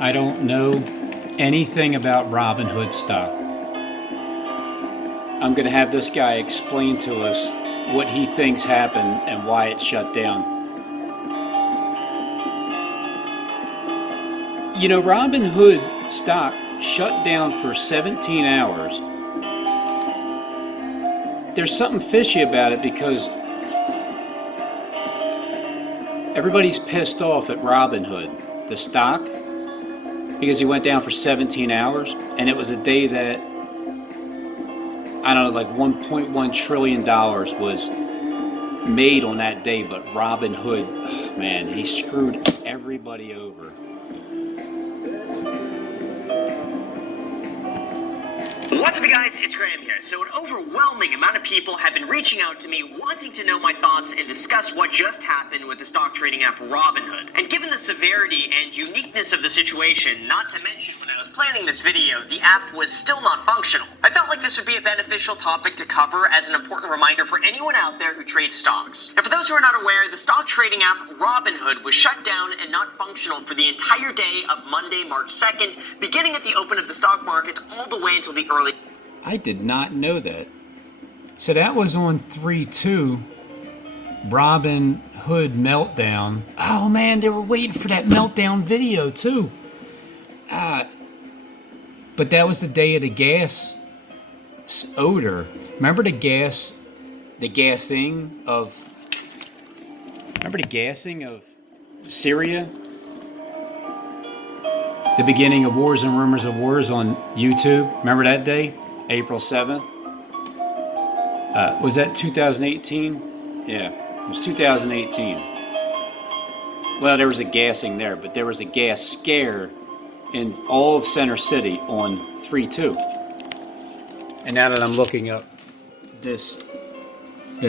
I don't know anything about Robinhood stock. I'm going to have this guy explain to us what he thinks happened and why it shut down. You know, Robinhood stock shut down for 17 hours. There's something fishy about it because everybody's pissed off at Robinhood, the stock, because he went down for 17 hours, and it was a day that, I don't know, like $1.1 trillion was made on that day, but Robinhood, oh man, he screwed everybody over. What's up, you guys? It's Graham here. So an overwhelming amount of people have been reaching out to me wanting to know my thoughts and discuss what just happened with the stock trading app Robinhood. And given the severity and uniqueness of the situation, not to mention when I was planning this video, the app was still not functional. I felt like this would be a beneficial topic to cover as an important reminder for anyone out there who trades stocks. And for those who are not aware, the stock trading app Robinhood was shut down and not functional for the entire day of Monday, March 2nd, beginning at the open of the stock market all the way until the early... I did not know that. So that was on 3/2, Robinhood meltdown. Oh man, they were waiting for that meltdown video too. But that was the day of the gas odor. Remember the gassing of Syria? The beginning of Wars and Rumors of Wars on YouTube. Remember that day? April 7th. Was that 2018? Yeah, it was 2018. Well, there was a gassing there, but there was a gas scare in all of Center City on 3/2. And now that I'm looking up this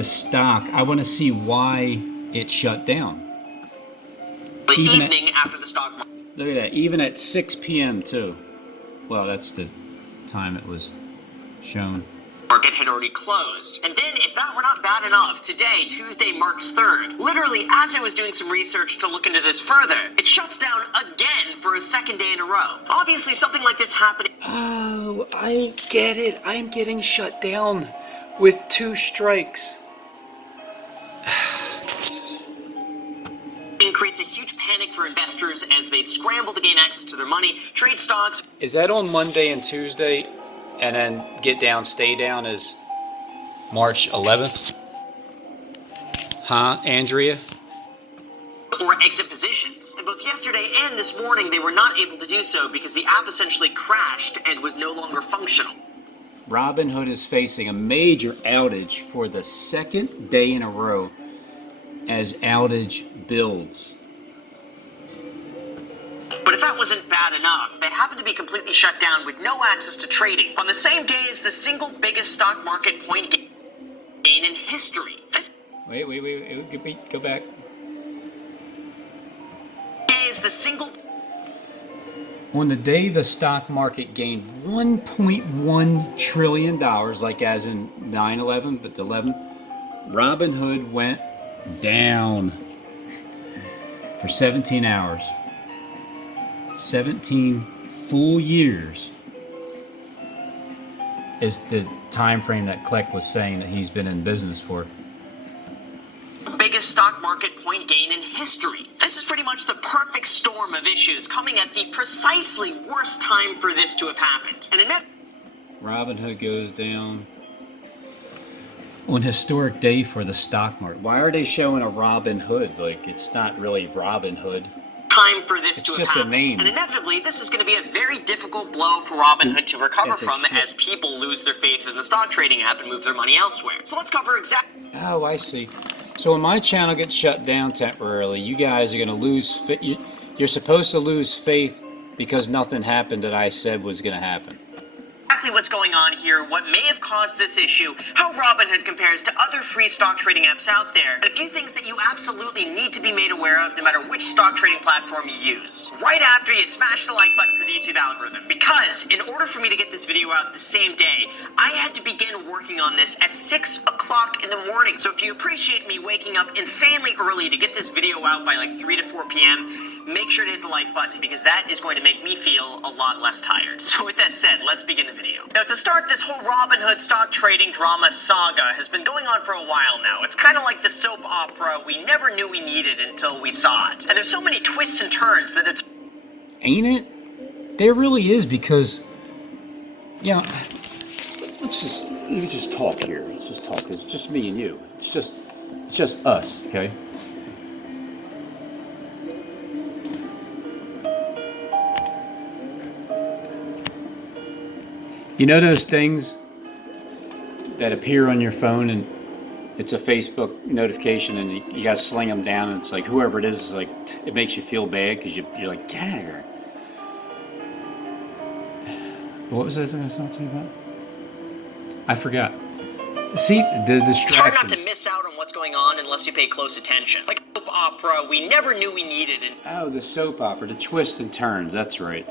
stock, I want to see why it shut down. The evening after the stock market. Look at that, even at 6 p.m. too. Well, that's the time it was shown. Market had already closed. And then, if that were not bad enough, today, Tuesday, March 3rd, literally as I was doing some research to look into this further, it shuts down again for a second day in a row. Obviously, something like this happening... Oh, I get it. I'm getting shut down with 2 strikes. creates a huge panic for investors as they scramble to gain access to their money, trade stocks... Is that on Monday and Tuesday? And then get down, stay down is March 11th? Huh, Andrea? Or exit positions. And both yesterday and this morning, they were not able to do so because the app essentially crashed and was no longer functional. Robinhood is facing a major outage for the second day in a row as outage builds. But if that wasn't bad enough, they happen to be completely shut down with no access to trading on the same day as the single biggest stock market point gain in history. Wait, go back. Is the single... On the day the stock market gained $1.1 trillion, like as in 9/11, but the 11th, Robinhood went down for 17 hours. 17 full years is the time frame that Kleck was saying that he's been in business for. Biggest stock market point gain in history. This is pretty much the perfect storm of issues coming at the precisely worst time for this to have happened. And Robinhood goes down on historic day for the stock market. Why are they showing a Robinhood? Like, it's not really Robinhood. Time for this to have just happened. A name. And inevitably, this is going to be a very difficult blow for Robinhood to recover from as people lose their faith in the stock trading app and move their money elsewhere. So let's cover exactly... Oh, I see. So when my channel gets shut down temporarily, you guys are going to lose... You're supposed to lose faith because nothing happened that I said was going to happen. Exactly what's going on here, what may have caused this issue, how Robinhood compares to other free stock trading apps out there, and a few things that you absolutely need to be made aware of no matter which stock trading platform you use. Right after you smash the like button for the YouTube algorithm, because in order for me to get this video out the same day, I had to begin working on this at 6 o'clock in the morning. So if you appreciate me waking up insanely early to get this video out by like 3 to 4 p.m., make sure to hit the like button because that is going to make me feel a lot less tired. So with that said, let's begin the video. Now to start, this whole Robinhood stock trading drama saga has been going on for a while now. It's kind of like the soap opera we never knew we needed until we saw it. And there's so many twists and turns that it's... Ain't it? There really is, because, you know, let me just talk here. Let's just talk. It's just me and you. It's just us, okay? You know those things that appear on your phone and it's a Facebook notification and you gotta sling them down and it's like whoever it is like, it makes you feel bad because you're like, get out of here. What was that I was talking about? I forgot. See, the distractions. It's hard not to miss out on what's going on unless you pay close attention. Like soap opera we never knew we needed. Oh, the soap opera, the twists and turns, that's right.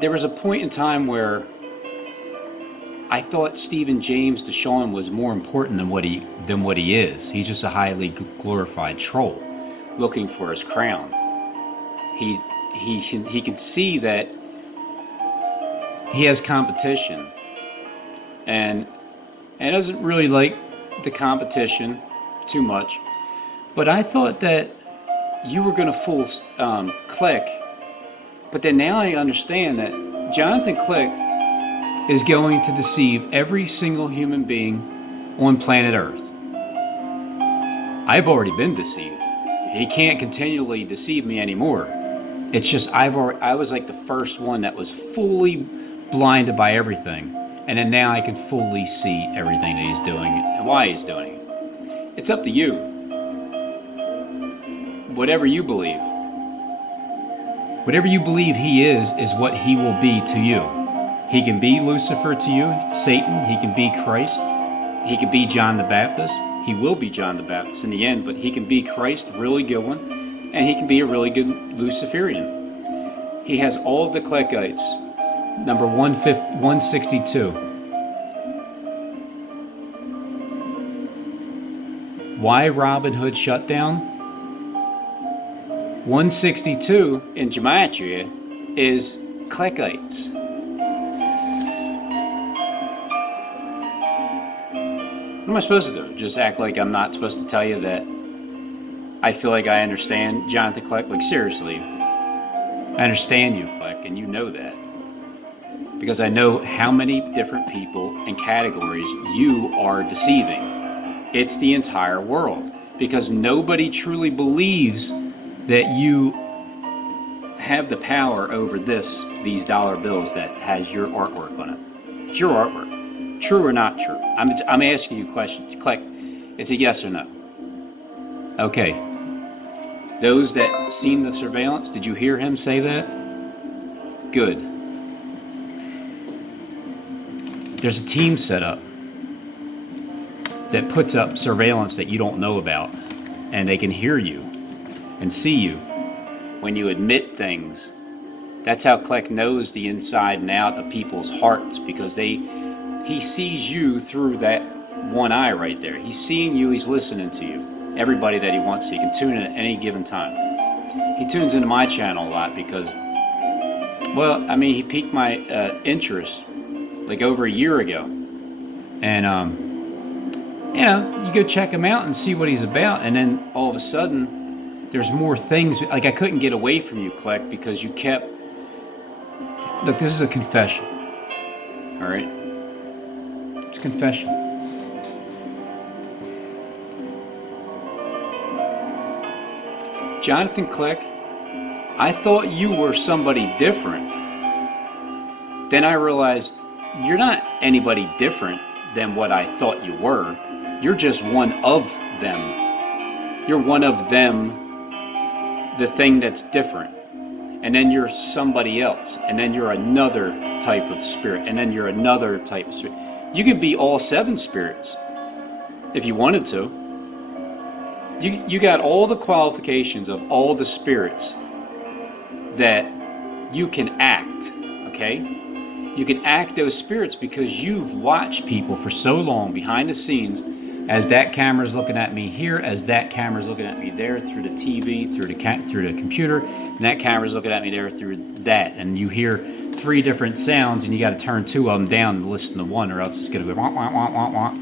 There was a point in time where I thought Stephen James Deshawn was more important than what he is. He's just a highly glorified troll looking for his crown. He can see that he has competition and doesn't really like the competition too much. But I thought that you were going to fool Click. But then now I understand that Jonathan Click is going to deceive every single human being on planet Earth. I've already been deceived. He can't continually deceive me anymore. It's just I was like the first one that was fully blinded by everything. And then now I can fully see everything that he's doing and why he's doing it. It's up to you. Whatever you believe. Whatever you believe he is what he will be to you. He can be Lucifer to you, Satan. He can be Christ. He can be John the Baptist. He will be John the Baptist in the end, but he can be Christ, a really good one, and he can be a really good Luciferian. He has all of the Cleckites. Number 162. Why Robinhood shutdown? 162 in Gematria is Cleckites. What am I supposed to do? Just act like I'm not supposed to tell you that I feel like I understand Jonathan Click? Like, seriously. I understand you, Click, and you know that. Because I know how many different people and categories you are deceiving. It's the entire world. Because nobody truly believes that you have the power over these dollar bills that has your artwork on it. It's your artwork. True or not true? I'm asking you questions. Click. It's a yes or no. Okay. Those that seen the surveillance, did you hear him say that? Good. There's a team set up that puts up surveillance that you don't know about, and they can hear you and see you when you admit things. That's how Click knows the inside and out of people's hearts, because he sees you through that one eye right there. He's seeing you, he's listening to you. Everybody that he wants to. He can tune in at any given time. He tunes into my channel a lot because, well, I mean, he piqued my interest like over a year ago. And, you know, you go check him out and see what he's about, and then all of a sudden, there's more things. Like, I couldn't get away from you, Click, because you kept... Look, this is a confession. All right? It's a confession. Jonathan Click, I thought you were somebody different. Then I realized you're not anybody different than what I thought you were. You're just one of them. You're one of them, the thing that's different. And then you're somebody else. And then you're another type of spirit. And then you're another type of spirit. You could be all 7 spirits if you wanted to. You got all the qualifications of all the spirits that you can act, okay? You can act those spirits because you've watched people for so long behind the scenes as that camera's looking at me here, as that camera's looking at me there, through the TV, through the computer, and that camera's looking at me there through that. And you hear 3 different sounds, and you got to turn 2 of them down and listen to one, or else it's gonna go wah wah wah wah wah.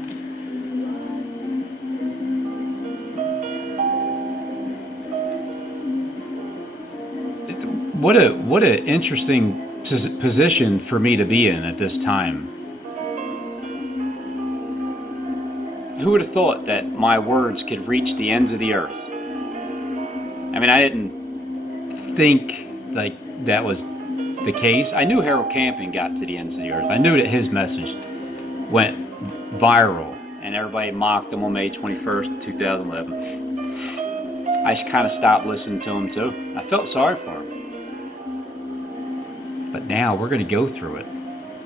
What a interesting position for me to be in at this time. Who would have thought that my words could reach the ends of the earth? I mean, I didn't think like that was the case. I knew Harold Camping got to the ends of the earth. I knew that his message went viral and everybody mocked him on May 21st, 2011. I just kind of stopped listening to him too. I felt sorry for him. But now we're going to go through it.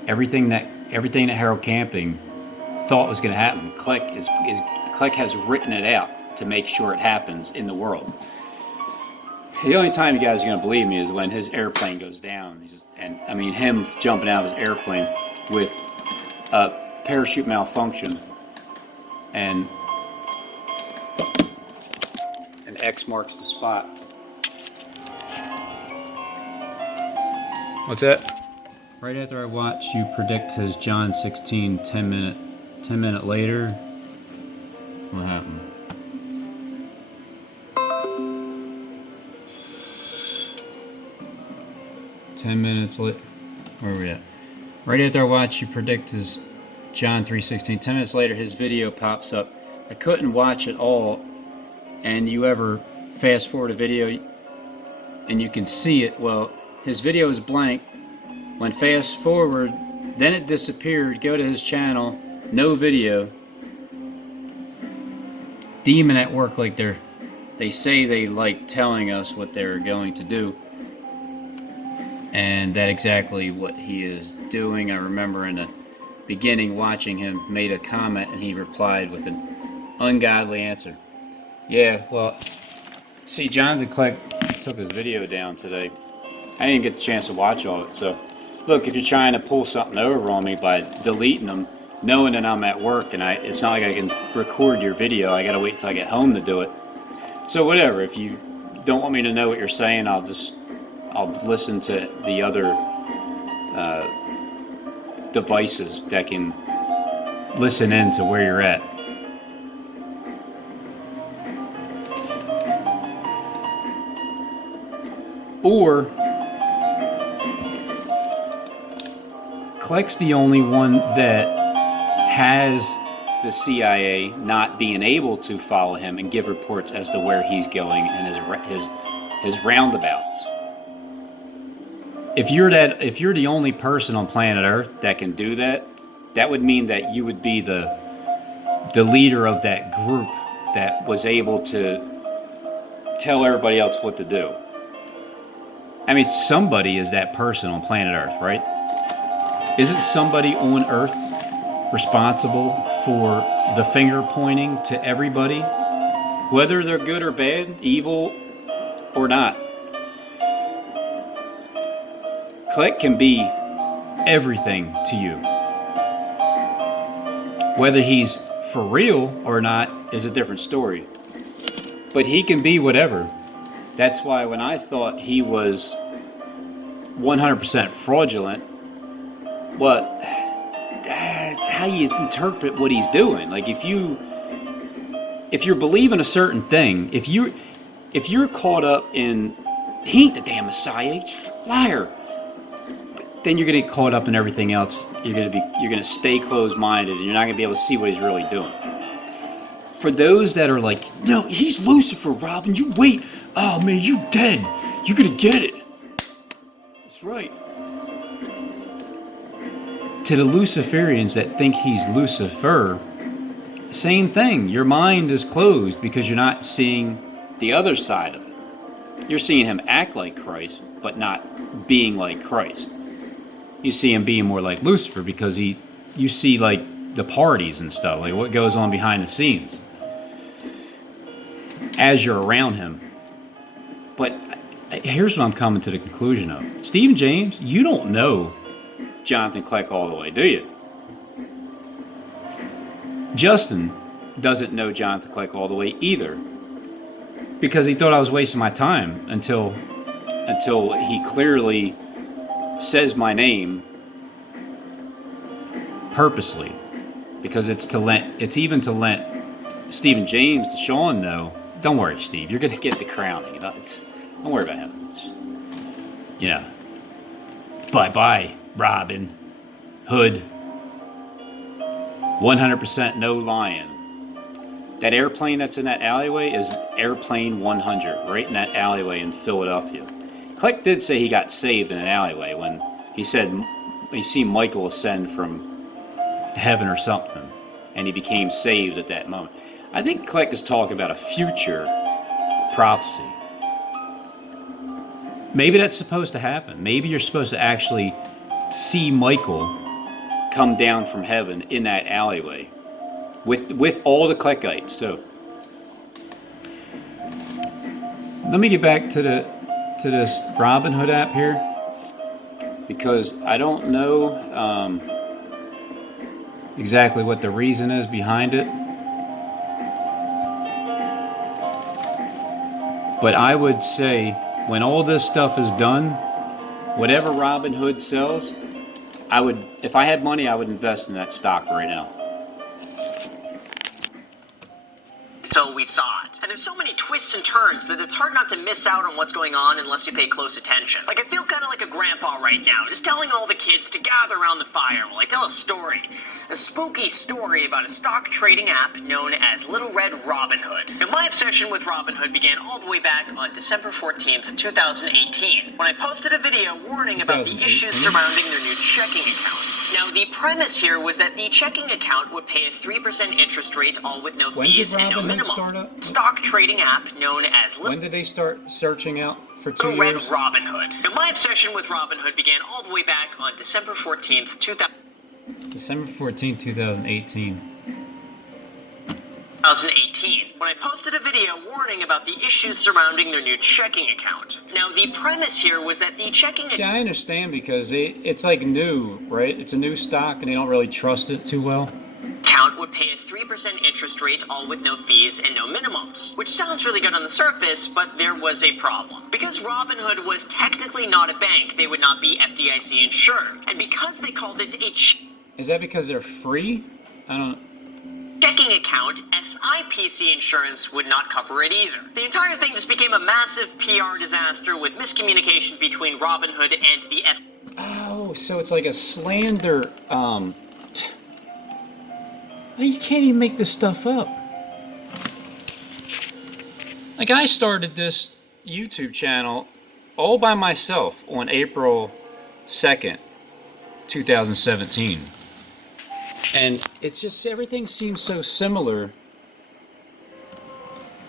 Everything that Harold Camping thought was going to happen, Click has written it out to make sure it happens in the world. The only time you guys are going to believe me is when his airplane goes down. And I mean him jumping out of his airplane with a parachute malfunction and an X marks the spot. What's that? Right after I watched you predict his John 16 10 minute later, what happened? Where are we at? Right after I watched you predict his John 3:16, 10 minutes later his video pops up. I couldn't watch it all, and you ever fast forward a video and you can see it, well, his video is blank. When fast forward, then it disappeared. Go to his channel, no video. Demon at work, like they say they like telling us what they're going to do. And that's exactly what he is doing. I remember in the beginning watching him made a comment and he replied with an ungodly answer. Yeah, well, see, Jonathan Click took his video down today. I didn't get the chance to watch all of it, so look, if you're trying to pull something over on me by deleting them, knowing that I'm at work and it's not like I can record your video, I gotta wait till I get home to do it. So whatever, if you don't want me to know what you're saying, I'll listen to the other devices that can listen in to where you're at. Or Click's the only one that has the CIA not being able to follow him and give reports as to where he's going and his roundabouts. If you're the only person on planet Earth that can do that, that would mean that you would be the leader of that group that was able to tell everybody else what to do. I mean, somebody is that person on planet Earth, right? Isn't somebody on Earth responsible for the finger pointing to everybody, whether they're good or bad, evil or not? Click can be everything to you. Whether he's for real or not is a different story. But he can be whatever. That's why when I thought he was 100% fraudulent, well, that's how you interpret what he's doing. Like if you're believing a certain thing, if you're caught up in he ain't the damn Messiah, he's a liar, then you're gonna get caught up in everything else. You're gonna stay closed-minded, and you're not gonna be able to see what he's really doing. For those that are like, no, he's Lucifer, Robin, you wait. Oh man, you dead. You're gonna get it. That's right. To the Luciferians that think he's Lucifer, same thing. Your mind is closed because you're not seeing the other side of it. You're seeing him act like Christ, but not being like Christ. You see him being more like Lucifer because you see like the parties and stuff, like what goes on behind the scenes as you're around him. But here's what I'm coming to the conclusion of. Stephen James, you don't know Jonathan Click all the way, do you? Justin, doesn't know Jonathan Click all the way either, because he thought I was wasting my time until he clearly says my name purposely, because it's even to let Stephen James, Sean know. Don't worry, Steve, you're gonna get the crowning. Don't worry about him. Bye, Robin Hood. 100% no lying. That airplane that's in that alleyway is Airplane 100, right in that alleyway in Philadelphia. Click did say he got saved in an alleyway when he said he seen Michael ascend from heaven or something, and he became saved at that moment. I think Click is talking about a future prophecy. Maybe that's supposed to happen. Maybe you're supposed to actually see Michael come down from heaven in that alleyway with all the Clickites too. Let me get back to this RobinHood app here, because I don't know exactly what the reason is behind it. But I would say, when all this stuff is done, whatever RobinHood sells, if I had money, I would invest in that stock right now. Until we saw it. And there's so many twists and turns that it's hard not to miss out on what's going on unless you pay close attention. Like, I feel kind of like a grandpa right now, just telling all the kids to gather around the fire while I tell a story. A spooky story about a stock trading app known as Little Red RobinHood. Now, my obsession with RobinHood began all the way back on December 14th, 2018, when I posted a video warning about the issues surrounding their new checking account. Now, the premise here was that the checking account would pay a 3% interest rate, all with no fees and no minimum. Stock trading app known as When did they start searching out for 2 Little Red years? RobinHood. Now, my obsession with RobinHood began all the way back on December 14th, 2018. December 14th, 2018. When I posted a video warning about the issues surrounding their new checking account. Now, the premise here was that the checking See, I understand, because it's like new, right? It's a new stock and they don't really trust it too well. account would pay a 3% interest rate, all with no fees and no minimums. Which sounds really good on the surface, but there was a problem. Because RobinHood was technically not a bank, they would not be FDIC insured. And because they called it a Is that because they're free? I don't... checking account, SIPC insurance would not cover it either. The entire thing just became a massive PR disaster with miscommunication between RobinHood and the Oh, so it's like a slander, you can't even make this stuff up. Like, I started this YouTube channel all by myself on April 2nd, 2017. And it's just, everything seems so similar.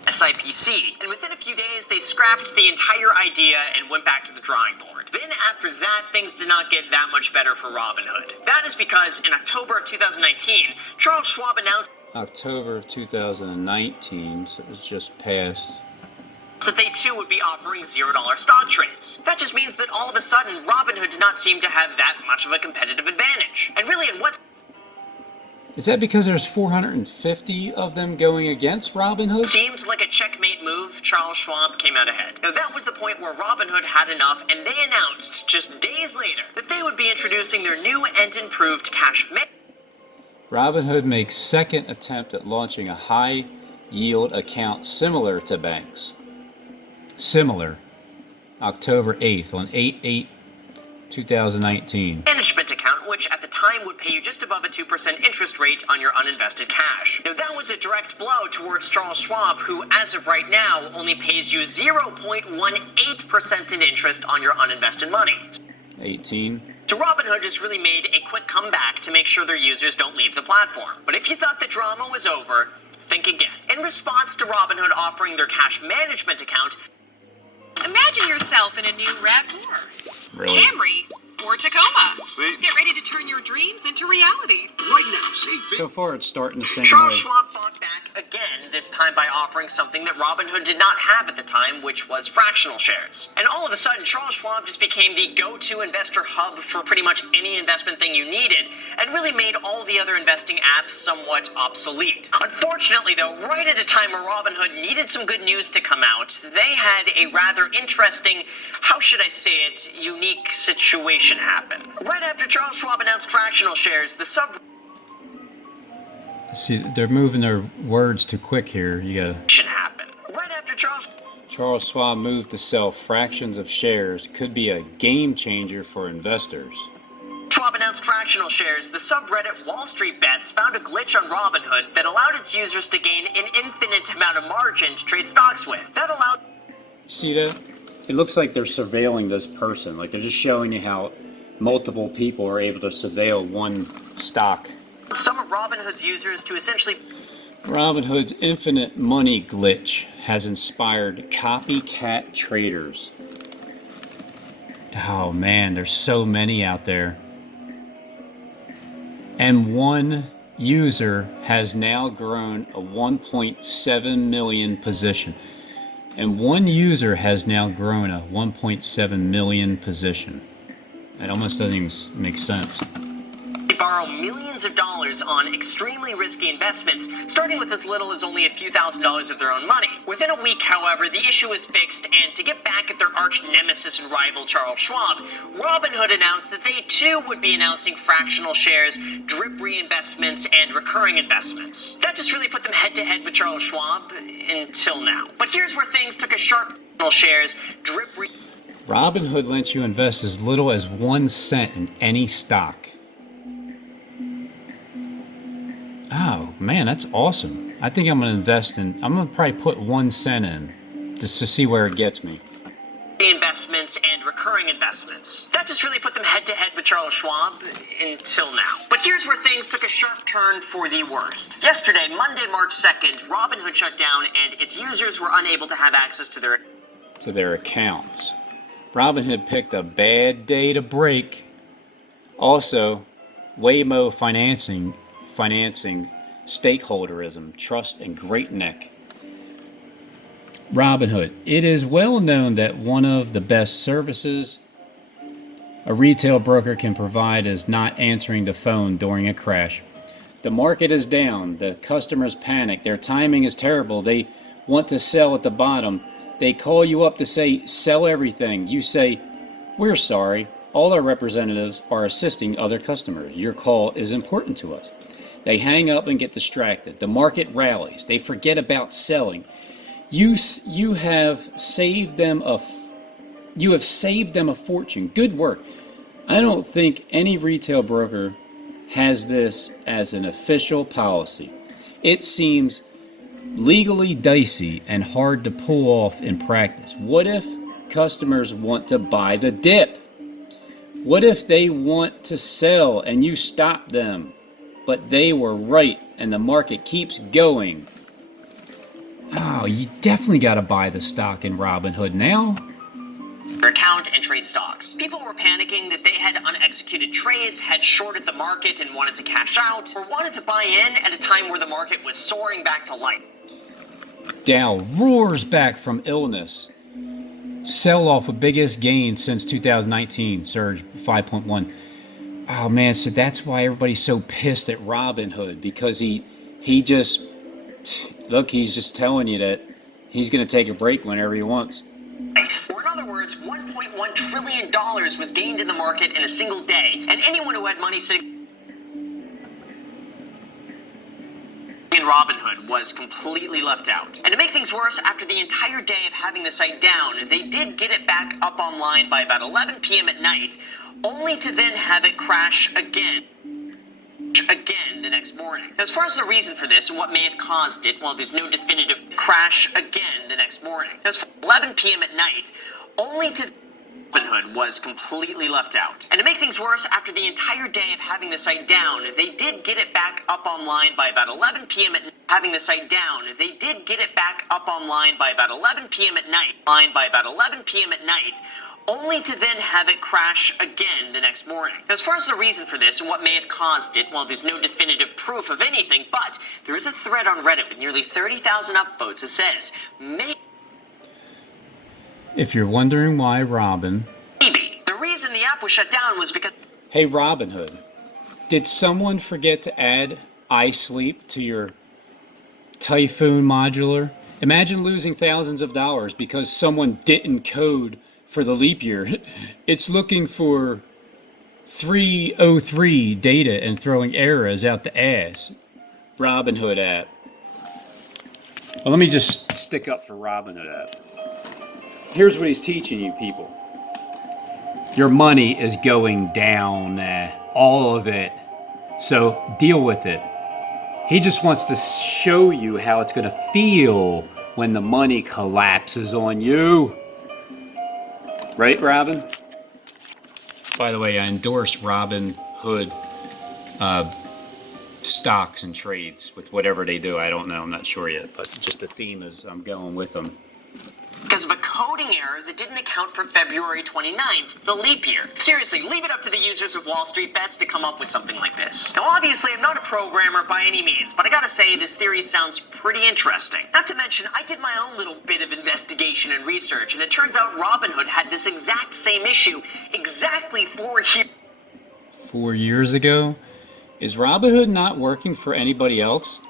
SIPC, and within a few days they scrapped the entire idea and went back to the drawing board. Then after that, things did not get that much better for RobinHood. That is because in October of 2019, Charles Schwab announced October of 2019, so it was just past. that they too would be offering $0 stock trades. That just means that all of a sudden, RobinHood did not seem to have that much of a competitive advantage. And really, in what Is that because there's 450 of them going against RobinHood? seemed like a checkmate move, Charles Schwab came out ahead. Now that was the point where RobinHood had enough, and they announced just days later that they would be introducing their new and improved cash RobinHood makes second attempt at launching a high yield account similar to banks. Similar. October 8th on 8/8/2019. management account, which at the time would pay you just above a 2% interest rate on your uninvested cash. Now that was a direct blow towards Charles Schwab, who as of right now only pays you 0.18% in interest on your uninvested money. 18. So RobinHood just really made a quick comeback to make sure their users don't leave the platform. But if you thought the drama was over, think again. In response to RobinHood offering their cash management account, imagine yourself in a new RAV4, Really? Camry, or Tacoma. Sweet. Get ready to turn your dreams into reality. Right now, save big. So far it's starting the same Charles way. Schwab fought back again, this time by offering something that Robinhood did not have at the time, which was fractional shares. And all of a sudden, Charles Schwab just became the go-to investor hub for pretty much any investment thing you needed, and really made all the other investing apps somewhat obsolete. Unfortunately, though, right at a time where Robinhood needed some good news to come out, they had a rather interesting, how should I say it, unique situation happen. Right after Charles Schwab announced fractional shares, the See, they're moving their words too quick here. You gotta. Happen. Right after Charles Schwab moved to sell fractions of shares could be a game changer for investors. Schwab announced fractional shares, the subreddit Wall Street Bets found a glitch on Robinhood that allowed its users to gain an infinite amount of margin to trade stocks with. That allowed... See that? It looks like they're surveilling this person. Like they're just showing you how multiple people are able to surveil one stock. Some of Robinhood's users to essentially... Robinhood's infinite money glitch has inspired copycat traders. Oh man, there's so many out there. And one user has now grown a 1.7 million position. And one user has now grown a 1.7 million position. That almost doesn't even make sense. They borrow millions of dollars on extremely risky investments, starting with as little as only a few $1,000s of their own money. Within a week, however, the issue was fixed, and to get back at their arch nemesis and rival Charles Schwab, Robinhood announced that they too would be announcing fractional shares, drip reinvestments, and recurring investments. That just really put them head-to-head with Charles Schwab until now. But here's where things took a sharp shares, Robinhood lets you invest as little as 1 cent in any stock. Oh man, that's awesome. I think I'm going to probably put 1 cent in just to see where it gets me. Investments and recurring investments. That just really put them head-to-head with Charles Schwab until now. But here's where things took a sharp turn for the worst. Yesterday, Monday, March 2nd, Robinhood shut down and its users were unable to have access to their accounts. Robinhood picked a bad day to break. Also, Waymo financing stakeholderism, trust, and great neck. Robinhood. It is well known that one of the best services a retail broker can provide is not answering the phone during a crash. The market is down. The customers panic. Their timing is terrible. They want to sell at the bottom. They call you up to say, sell everything. You say, we're sorry. All our representatives are assisting other customers. Your call is important to us. They hang up and get distracted. The market rallies. They forget about selling. You have saved them a fortune. Good work. I don't think any retail broker has this as an official policy. It seems legally dicey and hard to pull off in practice. What if customers want to buy the dip? What if they want to sell and you stop them, but they were right and the market keeps going? Oh, you definitely got to buy the stock in Robinhood now. Their account and trade stocks. People were panicking that they had unexecuted trades, had shorted the market and wanted to cash out, or wanted to buy in at a time where the market was soaring back to life. Dow roars back from illness. Sell off of biggest gain since 2019, surge 5.1. Oh man, so that's why everybody's so pissed at Robinhood, because he just, look, he's just telling you that he's going to take a break whenever he wants. Or in other words, $1.1 trillion was gained in the market in a single day, and anyone who had money sitting in Robinhood was completely left out. And to make things worse, after the entire day of having the site down, they did get it back up online by about 11 p.m. at night, only to then have it crash again the next morning. Now, as far as the reason for this and what may have caused it, well, there's no definitive crash again the next morning. Now, it's 11 p.m. at night, only to Robinhood was completely left out. And to make things worse, after the entire day of having the site down, they did get it back up online by about 11 p.m. at night. Having the site down, they did get it back up online by about 11 p.m. at night. By about 11 p.m. at night, only to then have it crash again the next morning. Now, as far as the reason for this and what may have caused it, well, there's no definitive proof of anything, but there is a thread on Reddit with nearly 30,000 upvotes that says, if you're wondering why Robin... maybe the reason the app was shut down was because... Hey, RobinHood, did someone forget to add iSleep to your Typhoon modular? Imagine losing thousands of dollars because someone didn't code for the leap year. It's looking for 303 data and throwing errors out the ass. RobinHood app. Well, let me just stick up for RobinHood app. Here's what he's teaching you people. Your money is going down, all of it. So deal with it. He just wants to show you how it's going to feel when the money collapses on you. Right, Robin? By the way, I endorse RobinHood stocks and trades with whatever they do. I don't know. I'm not sure yet. But just the theme is I'm going with them. Because of a coding error that didn't account for February 29th, the leap year. Seriously, leave it up to the users of Wall Street Bets to come up with something like this. Now, obviously, I'm not a programmer by any means, but I gotta say, this theory sounds pretty interesting. Not to mention, I did my own little bit of investigation and research, and it turns out RobinHood had this exact same issue exactly 4 years. 4 years ago? Is RobinHood not working for anybody else?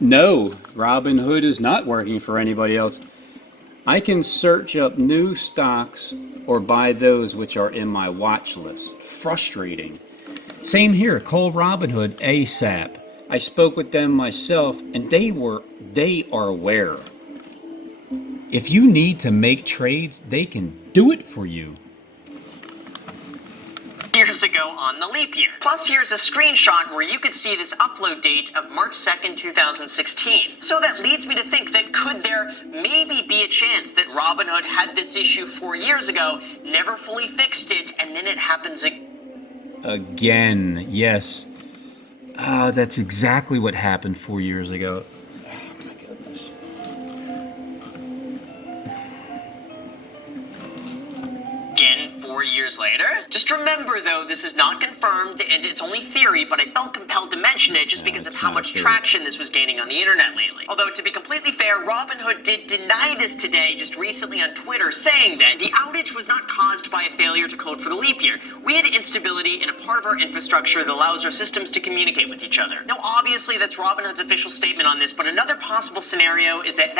No, RobinHood is not working for anybody else. I can search up new stocks or buy those which are in my watch list. Frustrating. Same here, call RobinHood ASAP. I spoke with them myself and they are aware. If you need to make trades, they can do it for you. Years ago on the leap year. Plus, here's a screenshot where you could see this upload date of March 2nd, 2016. So that leads me to think that could there maybe be a chance that RobinHood had this issue 4 years ago, never fully fixed it, and then it happens again. Yes. That's exactly what happened 4 years ago. Oh my goodness. Again 4 years later? Just remember, though, this is not confirmed, and it's only theory, but I felt compelled to mention it just because of how much traction this was gaining on the internet lately. Although, to be completely fair, RobinHood did deny this today, just recently on Twitter, saying that the outage was not caused by a failure to code for the leap year. We had instability in a part of our infrastructure that allows our systems to communicate with each other. Now, obviously, that's RobinHood's official statement on this, but another possible scenario is that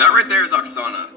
That right there is Oksana.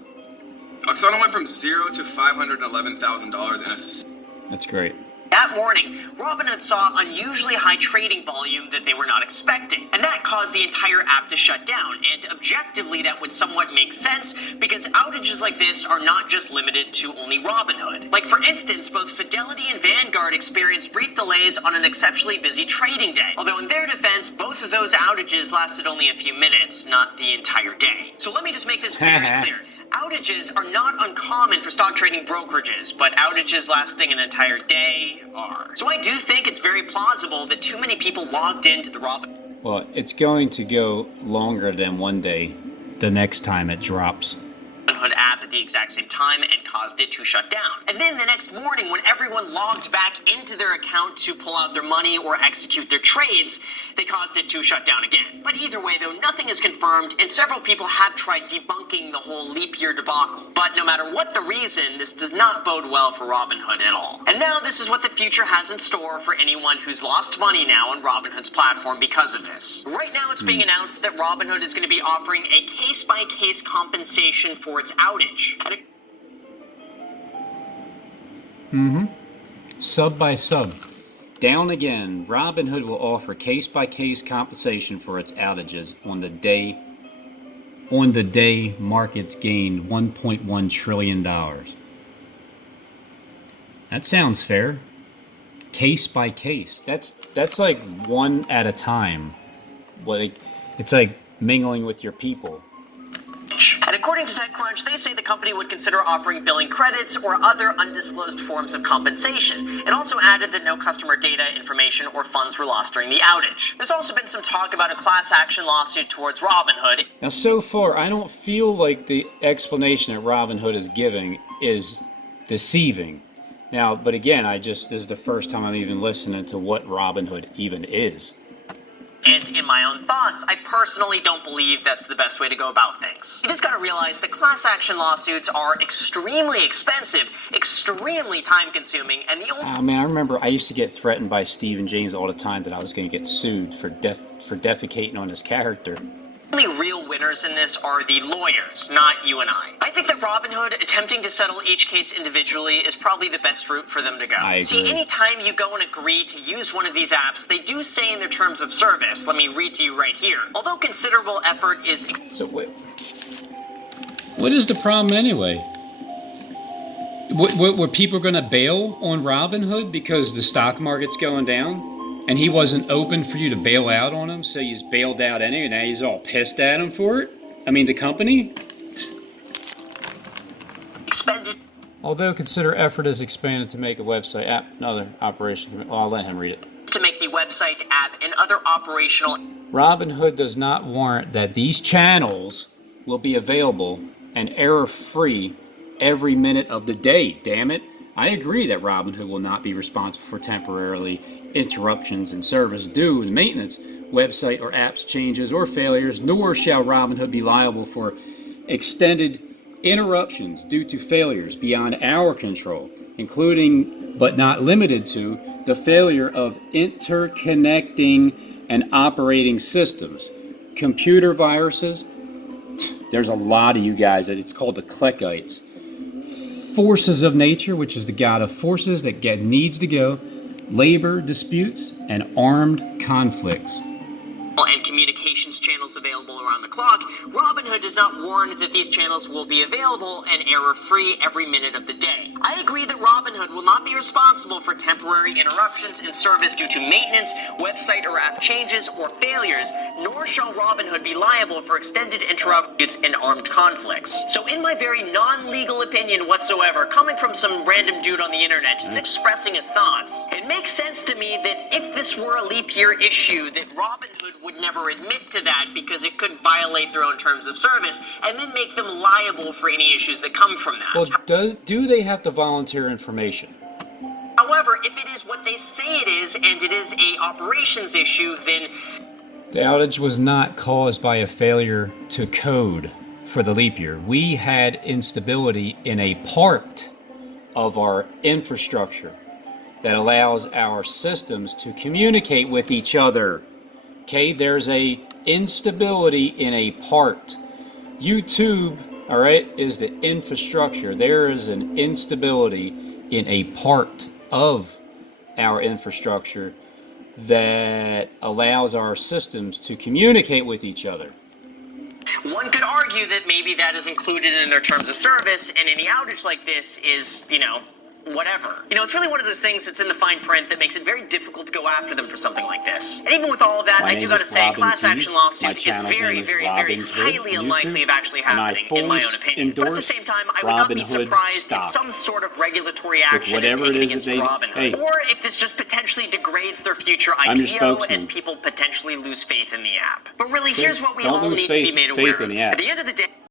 Oksana went from $0 to $511,000 in a... That's great. That morning, RobinHood saw unusually high trading volume that they were not expecting, and that caused the entire app to shut down, and objectively that would somewhat make sense, because outages like this are not just limited to only RobinHood. Like, for instance, both Fidelity and Vanguard experienced brief delays on an exceptionally busy trading day, although in their defense, both of those outages lasted only a few minutes, not the entire day. So let me just make this very clear. Outages are not uncommon for stock trading brokerages, but outages lasting an entire day are. So I do think it's very plausible that too many people logged into the Robin. Well, it's going to go longer than 1 day the next time it drops. RobinHood app at the exact same time and caused it to shut down. And then the next morning, when everyone logged back into their account to pull out their money or execute their trades, they caused it to shut down again. But either way, though, nothing is confirmed, and several people have tried debunking the whole leap year debacle. But no matter what the reason, this does not bode well for RobinHood at all. And now this is what the future has in store for anyone who's lost money now on RobinHood's platform because of this. Right now, it's being announced that RobinHood is going to be offering a case-by-case compensation for its outage. Sub by sub. Down again, RobinHood will offer case-by-case compensation for its outages on the day markets gained $1.1 trillion. That sounds fair. Case by case. That's like one at a time. It's like mingling with your people. And according to TechCrunch, they say the company would consider offering billing credits or other undisclosed forms of compensation. It also added that no customer data, information, or funds were lost during the outage. There's also been some talk about a class action lawsuit towards RobinHood. Now, so far, I don't feel like the explanation that RobinHood is giving is deceiving. Now, but again, this is the first time I'm even listening to what RobinHood even is. And in my own thoughts, I personally don't believe that's the best way to go about things. You just gotta realize that class action lawsuits are extremely expensive, extremely time consuming, and the only... Man, I remember I used to get threatened by Steve and James all the time that I was going to get sued for defecating on his character. only real winners in this are the lawyers, not you and I. I think that RobinHood attempting to settle each case individually is probably the best route for them to go. I agree. See, anytime you go and agree to use one of these apps, they do say in their terms of service, let me read to you right here, although considerable effort is... So wait, what is the problem anyway? Were people going to bail on RobinHood because the stock market's going down? And he wasn't open for you to bail out on him, so you bailed out anyway, and now he's all pissed at him for it? I mean, the company? expended. Although consider effort is expanded to make a website app, another operation. Well, I'll let him read it. To make the website, app, and other operational... RobinHood does not warrant that these channels will be available and error-free every minute of the day, damn it. I agree that RobinHood will not be responsible for temporarily interruptions in service due to maintenance, website or apps changes or failures, nor shall RobinHood be liable for extended interruptions due to failures beyond our control, including but not limited to the failure of interconnecting and operating systems, computer viruses. There's a lot of you guys. It's called the Kleckites. Forces of nature, which is the god of forces that needs to go, labor disputes, and armed conflicts. And communications channels available around the clock, RobinHood does not warn that these channels will be available and error-free every minute of the day. I agree that RobinHood will not be responsible for temporary interruptions in service due to maintenance, website or app changes, or failures, nor shall RobinHood be liable for extended interruptions and armed conflicts. So in my very non-legal opinion whatsoever, coming from some random dude on the internet just expressing his thoughts, it makes sense to me that if this were a leap year issue, that RobinHood would never admit to that because it could violate their own terms of service and then make them liable for any issues that come from that. Well, do they have to volunteer information? However, if it is what they say it is and it is a operations issue, then... The outage was not caused by a failure to code for the leap year. We had instability in a part of our infrastructure that allows our systems to communicate with each other. Okay, there's a instability in a part. YouTube, all right, is the infrastructure. There is an instability in a part of our infrastructure that allows our systems to communicate with each other. One could argue that maybe that is included in their terms of service, and any outage like this is, whatever. It's really one of those things that's in the fine print that makes it very difficult to go after them for something like this. And even with all of that, I do gotta say, class action lawsuit is very, very, very highly unlikely of actually happening, in my own opinion. But at the same time, I would not be surprised if some sort of regulatory action is taken against RobinHood. Or if this just potentially degrades their future IPO as people potentially lose faith in the app. But really, here's what we all need to be made aware of. At the end of the day,